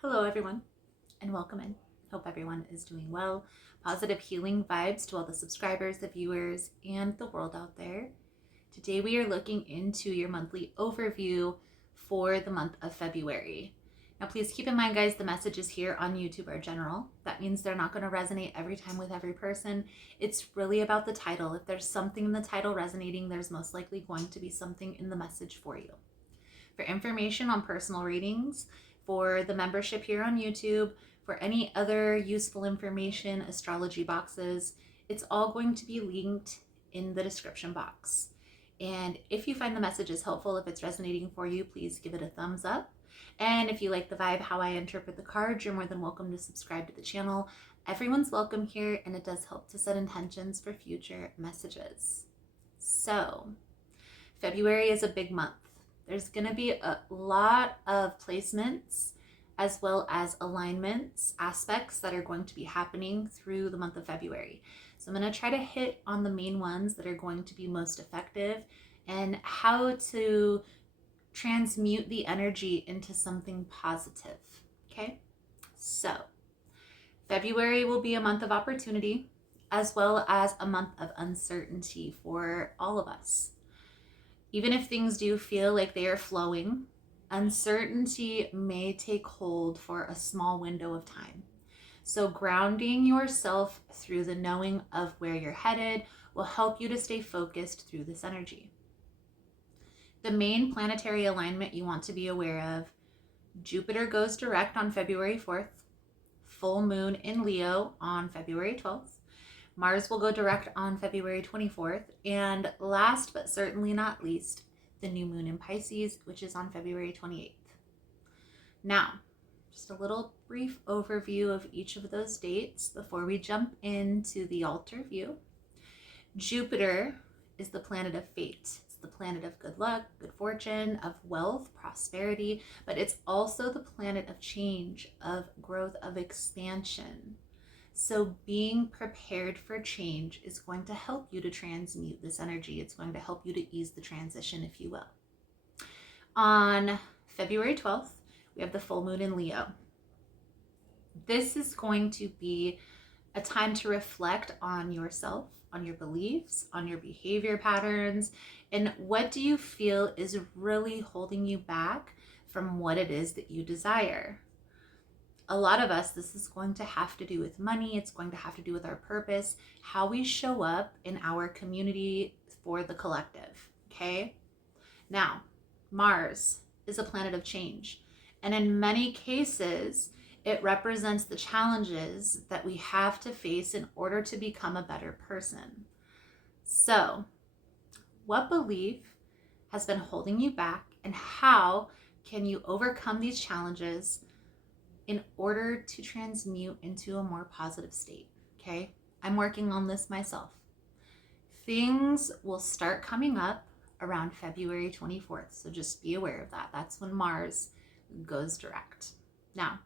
Hello, everyone, and welcome in. Hope everyone is doing well. Positive healing vibes to all the subscribers, the viewers, and the world out there. Today, we are looking into your monthly overview for the month of February. Now, please keep in mind, guys, the messages here on YouTube are general. That means they're not going to resonate every time with every person. It's really about the title. If there's something in the title resonating, there's most likely going to be something in the message for you. For information on personal readings, for the membership here on YouTube, for any other useful information, astrology boxes, it's all going to be linked in the description box. And if you find the messages helpful, if it's resonating for you, please give it a thumbs up. And if you like the vibe, how I interpret the cards, you're more than welcome to subscribe to the channel. Everyone's welcome here, and it does help to set intentions for future messages. So, February is a big month. There's going to be a lot of placements as well as alignments, aspects that are going to be happening through the month of February. So I'm going to try to hit on the main ones that are going to be most effective and how to transmute the energy into something positive. Okay? So February will be a month of opportunity as well as a month of uncertainty for all of us. Even if things do feel like they are flowing, uncertainty may take hold for a small window of time. So grounding yourself through the knowing of where you're headed will help you to stay focused through this energy. The main planetary alignment you want to be aware of: Jupiter goes direct on February 4th, full moon in Leo on February 12th. Mars will go direct on February 24th. And last but certainly not least, the new moon in Pisces, which is on February 28th. Now, just a little brief overview of each of those dates before we jump into the altar view. Jupiter is the planet of fate. It's the planet of good luck, good fortune, of wealth, prosperity, but it's also the planet of change, of growth, of expansion. So being prepared for change is going to help you to transmute this energy. It's going to help you to ease the transition, if you will. On February 12th, we have the full moon in Leo. This is going to be a time to reflect on yourself, on your beliefs, on your behavior patterns, and what do you feel is really holding you back from what it is that you desire. A lot of us, this is going to have to do with money. It's going to have to do with our purpose, how we show up in our community for the collective, okay? Now, Mars is a planet of change. And in many cases, it represents the challenges that we have to face in order to become a better person. So, what belief has been holding you back, and how can you overcome these challenges in order to transmute into a more positive state? Okay, I'm working on this myself. Things will start coming up around February 24th, so just be aware of that. That's when Mars goes direct. Now,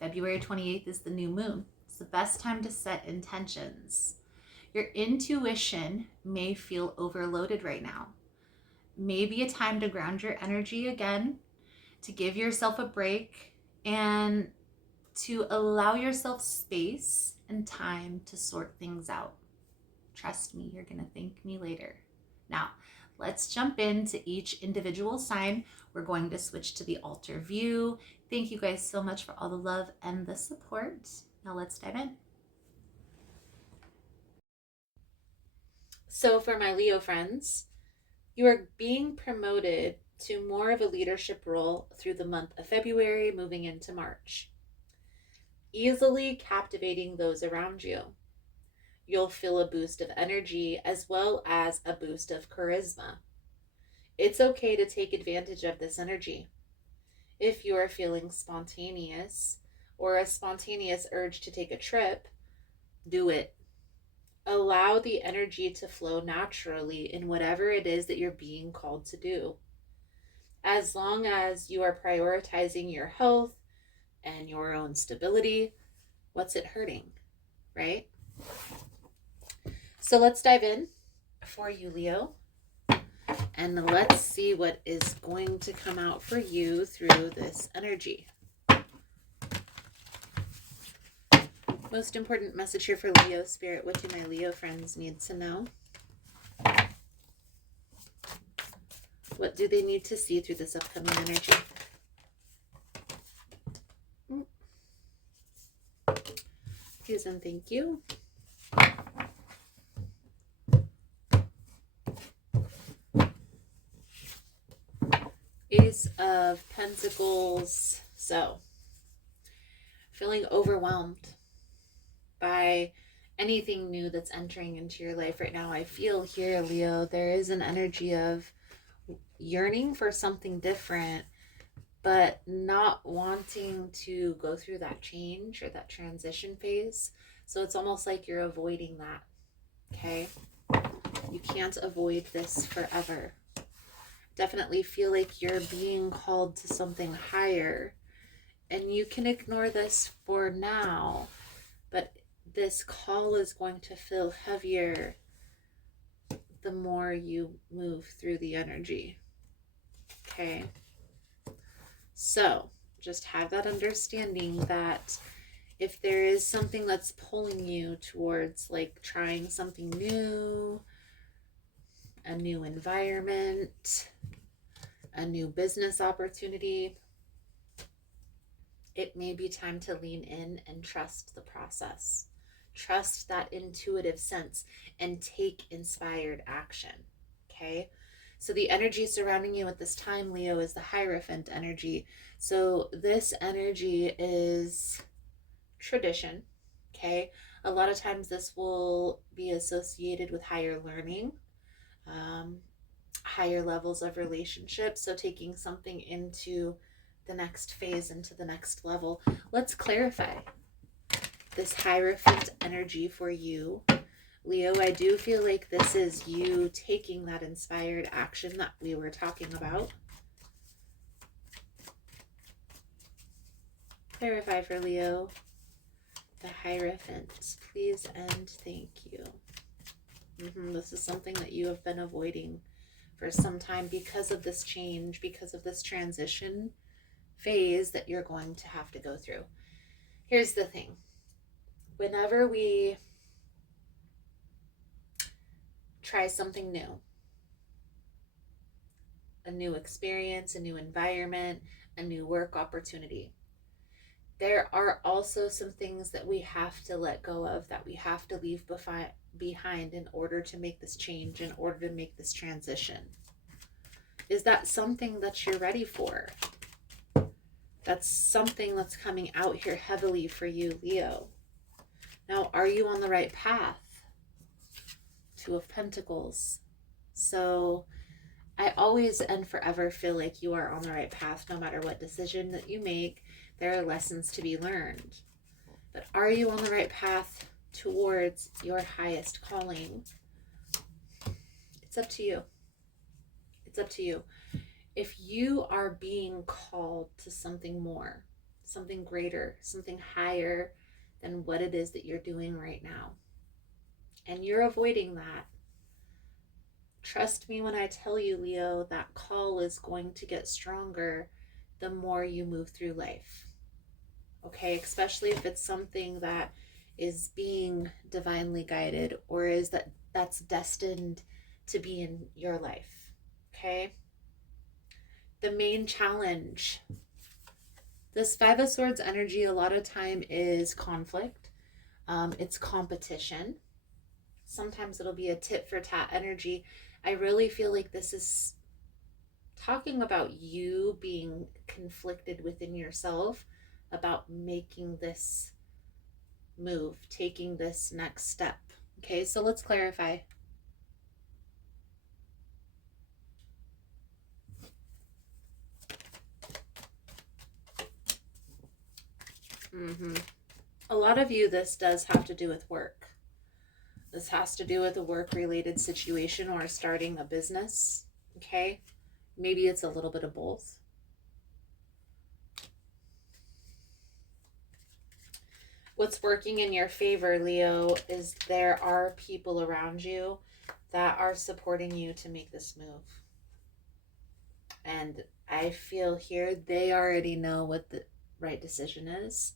February 28th is the new moon. It's the best time to set intentions. Your intuition may feel overloaded right now. Maybe a time to ground your energy again, to give yourself a break, and to allow yourself space and time to sort things out. Trust me, you're going to thank me later. Now, let's jump into each individual sign. We're going to switch to the altar view. Thank you guys so much for all the love and the support. Now let's dive in. So for my Leo friends, you are being promoted to more of a leadership role through the month of February, moving into March, easily captivating those around you. You'll feel a boost of energy as well as a boost of charisma. It's okay to take advantage of this energy. If you are feeling spontaneous or a spontaneous urge to take a trip, do it. Allow the energy to flow naturally in whatever it is that you're being called to do. As long as you are prioritizing your health and your own stability, what's it hurting, right? So let's dive in for you, Leo, and let's see what is going to come out for you through this energy. Most important message here for Leo Spirit. What do my Leo friends need to know? What do they need to see through this upcoming energy? Please and thank you. Ace of Pentacles. So, feeling overwhelmed by anything new that's entering into your life right now. I feel here, Leo, there is an energy of yearning for something different, but not wanting to go through that change or that transition phase. So it's almost like you're avoiding that, okay? You can't avoid this forever. Definitely feel like you're being called to something higher, and you can ignore this for now, but this call is going to feel heavier the more you move through the energy, okay? So just have that understanding that if there is something that's pulling you towards like trying something new, a new environment, a new business opportunity, it may be time to lean in and trust the process. Trust that intuitive sense and take inspired action, okay? So the energy surrounding you at this time, Leo, is the Hierophant energy. So this energy is tradition, okay? A lot of times this will be associated with higher learning, higher levels of relationships. So taking something into the next phase, into the next level. Let's clarify this Hierophant energy for you, Leo. I do feel like this is you taking that inspired action that we were talking about. Clarify for Leo, the Hierophant, please and thank you. This is something that you have been avoiding for some time because of this change, because of this transition phase that you're going to have to go through. Here's the thing. Whenever we try something new, a new experience, a new environment, a new work opportunity, there are also some things that we have to let go of, that we have to leave behind in order to make this change, in order to make this transition. Is that something that you're ready for? That's something that's coming out here heavily for you, Leo. Now, are you on the right path? Two of Pentacles. So I always and forever feel like you are on the right path. No matter what decision that you make, there are lessons to be learned. But are you on the right path towards your highest calling? It's up to you. It's up to you. If you are being called to something more, something greater, something higher than what it is that you're doing right now, and you're avoiding that, trust me when I tell you, Leo, that call is going to get stronger the more you move through life. Okay, especially if it's something that is being divinely guided, or is that's destined to be in your life. Okay? The main challenge, this Five of Swords energy a lot of time is conflict. It's competition. Sometimes it'll be a tit for tat energy. I really feel like this is talking about you being conflicted within yourself about making this move, taking this next step. Okay, so let's clarify. A lot of you, this does have to do with work. This has to do with a work-related situation or starting a business, okay? Maybe it's a little bit of both. What's working in your favor, Leo, is there are people around you that are supporting you to make this move. And I feel here they already know what the right decision is.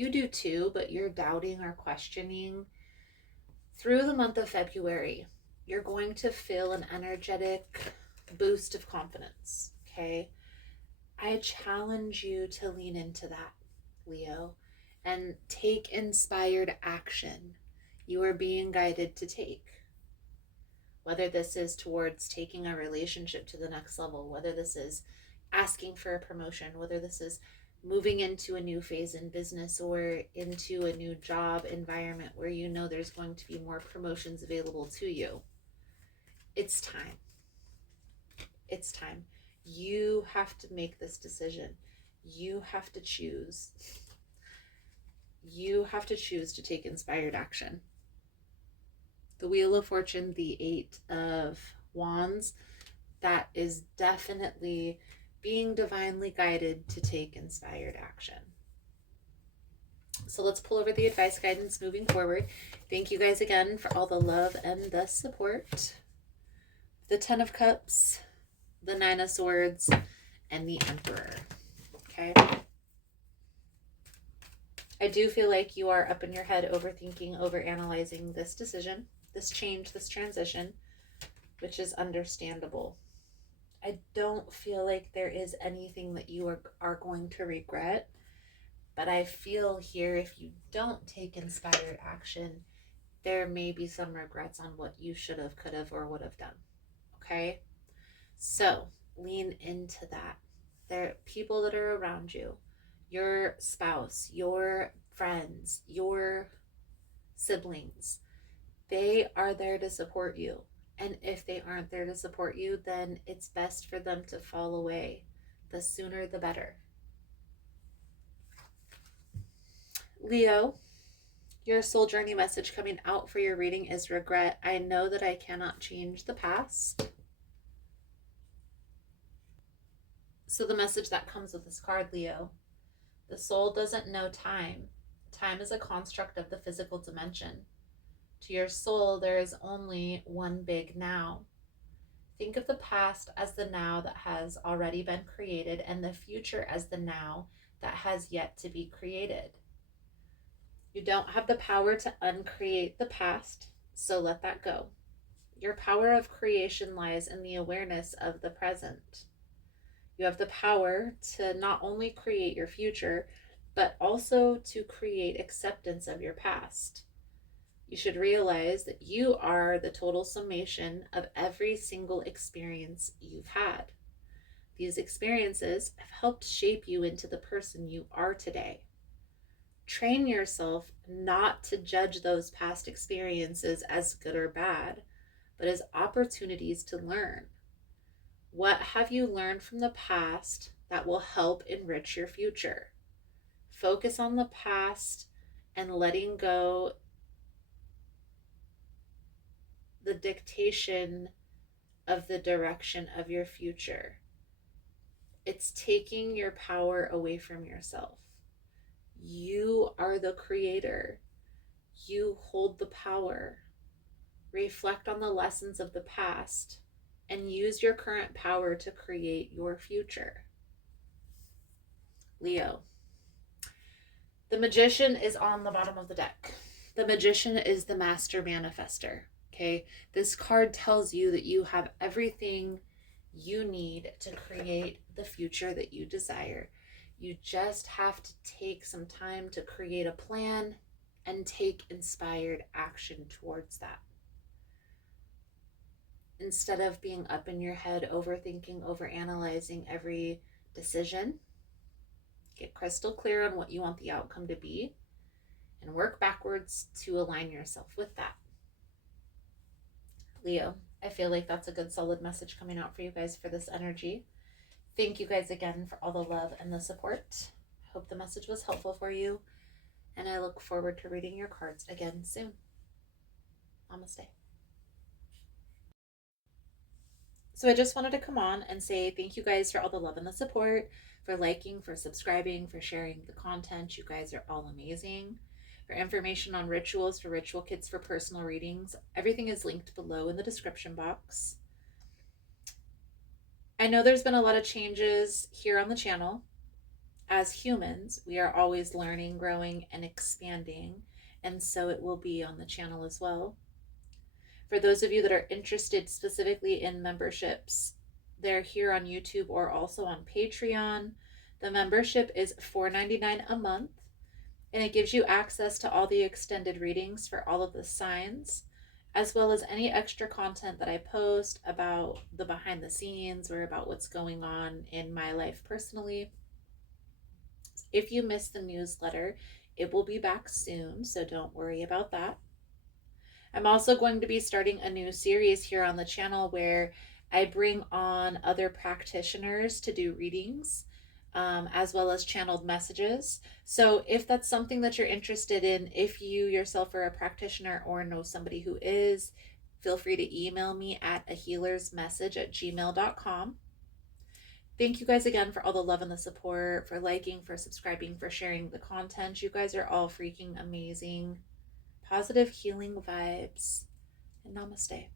you do too, but you're doubting or questioning, through the month of February, you're going to feel an energetic boost of confidence, okay? I challenge you to lean into that, Leo, and take inspired action you are being guided to take. Whether this is towards taking a relationship to the next level, whether this is asking for a promotion, whether this is moving into a new phase in business or into a new job environment where you know there's going to be more promotions available to you. It's time. It's time. You have to make this decision. You have to choose. You have to choose to take inspired action. The Wheel of Fortune, the 8 of Wands, that is definitely being divinely guided to take inspired action. So let's pull over the advice guidance moving forward. Thank you guys again for all the love and the support. The 10 of Cups, the 9 of Swords, and the Emperor. Okay. I do feel like you are up in your head overthinking, overanalyzing this decision, this change, this transition, which is understandable. I don't feel like there is anything that you are going to regret, but I feel here if you don't take inspired action, there may be some regrets on what you should have, could have, or would have done. Okay? So lean into that. There are people that are around you, your spouse, your friends, your siblings. They are there to support you. And if they aren't there to support you, then it's best for them to fall away. The sooner, the better. Leo, your soul journey message coming out for your reading is regret. I know that I cannot change the past. So the message that comes with this card, Leo, the soul doesn't know time. Time is a construct of the physical dimension. To your soul, there is only one big now. Think of the past as the now that has already been created and the future as the now that has yet to be created. You don't have the power to uncreate the past, so let that go. Your power of creation lies in the awareness of the present. You have the power to not only create your future, but also to create acceptance of your past. You should realize that you are the total summation of every single experience you've had. These experiences have helped shape you into the person you are today. Train yourself not to judge those past experiences as good or bad, but as opportunities to learn. What have you learned from the past that will help enrich your future? Focus on the past and letting go the dictation of the direction of your future. It's taking your power away from yourself. You are the creator. You hold the power. Reflect on the lessons of the past and use your current power to create your future. Leo, the Magician is on the bottom of the deck. The Magician is the master manifester. Okay, this card tells you that you have everything you need to create the future that you desire. You just have to take some time to create a plan and take inspired action towards that. Instead of being up in your head, overthinking, overanalyzing every decision, get crystal clear on what you want the outcome to be and work backwards to align yourself with that. Leo, I feel like that's a good solid message coming out for you guys for this energy. Thank you guys again for all the love and the support. I hope the message was helpful for you, and I look forward to reading your cards again soon. Namaste. So I just wanted to come on and say thank you guys for all the love and the support, for liking, for subscribing, for sharing the content. You guys are all amazing. For information on rituals, for ritual kits, for personal readings, everything is linked below in the description box. I know there's been a lot of changes here on the channel. as humans, we are always learning, growing, and expanding. And so it will be on the channel as well. For those of you that are interested specifically in memberships, they're here on YouTube or also on Patreon. The membership is $4.99 a month, and it gives you access to all the extended readings for all of the signs, as well as any extra content that I post about the behind the scenes or about what's going on in my life personally. If you missed the newsletter, it will be back soon, so don't worry about that. I'm also going to be starting a new series here on the channel where I bring on other practitioners to do readings, as well as channeled messages. So if that's something that you're interested in, if you yourself are a practitioner or know somebody who is, feel free to email me at ahealersmessage@gmail.com. Thank you guys again for all the love and the support, for liking, for subscribing, for sharing the content. You guys are all freaking amazing. Positive healing vibes. And namaste.